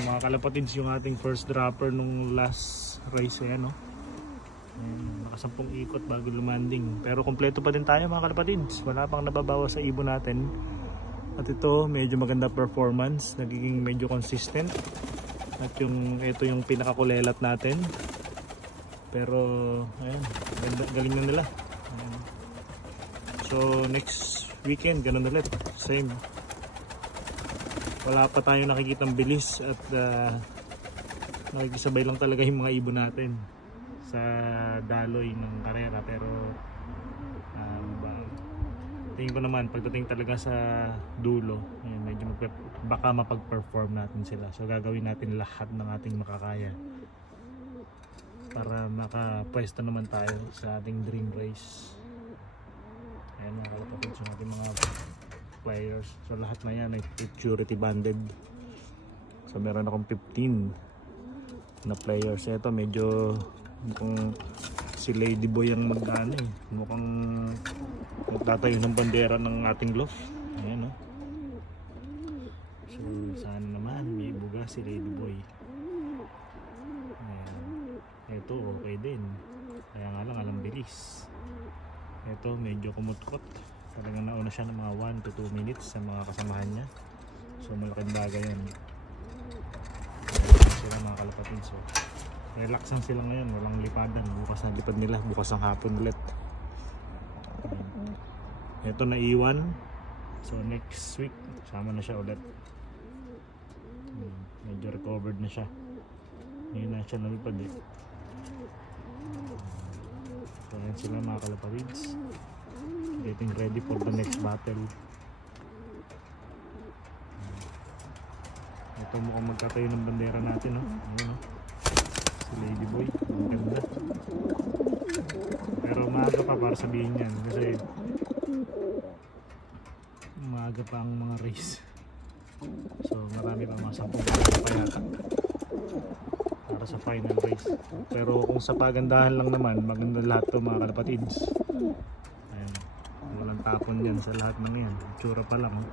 Mga kalapatids, yung ating first dropper nung last race, ayan, no? Nakasampung ikot bago lumanding, pero kompleto pa din tayo mga kalapatids, wala pang nababawas sa ibon natin. At ito medyo maganda performance, nagiging medyo consistent. At ito yung pinakakulelat natin, pero ayan, galing na nila. Ayan. So next weekend ganun ulit, same. Wala pa tayong nakikitang bilis at nakikisabay lang talaga yung mga ibon natin sa daloy ng karera, pero tingin ko naman pagdating talaga sa dulo, ayan, medyo baka mapag-perform natin sila. So gagawin natin lahat ng ating makakaya para makapwesto naman tayo sa ating dream race. Ayan mga kalapatids, yung ating mga players. So lahat na yan ay security banded. So meron akong 15 na players. Ito medyo mukhang si Ladyboy ang mag-ano eh. Mukhang magtatayo ng bandera ng ating loft. Ayan, no? So sana naman may buga si Ladyboy. Ayan. Ito okay din, kaya nga lang alam bilis. Ito medyo kumutkot, talagang nauna siya ng mga 1 to 2 minutes sa mga kasamahan niya. So malaking bagay yan. Sila mga kalapatids, so relax lang sila ngayon, walang lipadan. Bukas na lipad nila, bukas ang hapon ulit. Ito naiwan, so next week sama na siya ulit. Medyo recovered na siya, ngayon na siya nalipad eh. So ayan sila mga kalapatids, getting ready for the next battle. Ito mukhang magkatayo ng bandera natin, no? Ayan, no? Si Ladyboy, ang ganda. Pero maaga pa para sabihin yan, kasi maaga pa ang mga race. So marami pa mga 10 pa yata para sa final race. Pero kung sa pagandahan lang naman, maganda lahat to mga kalapatids. Ayan, walang tapon yan sa lahat ng yan. Tsura pa lang, oh.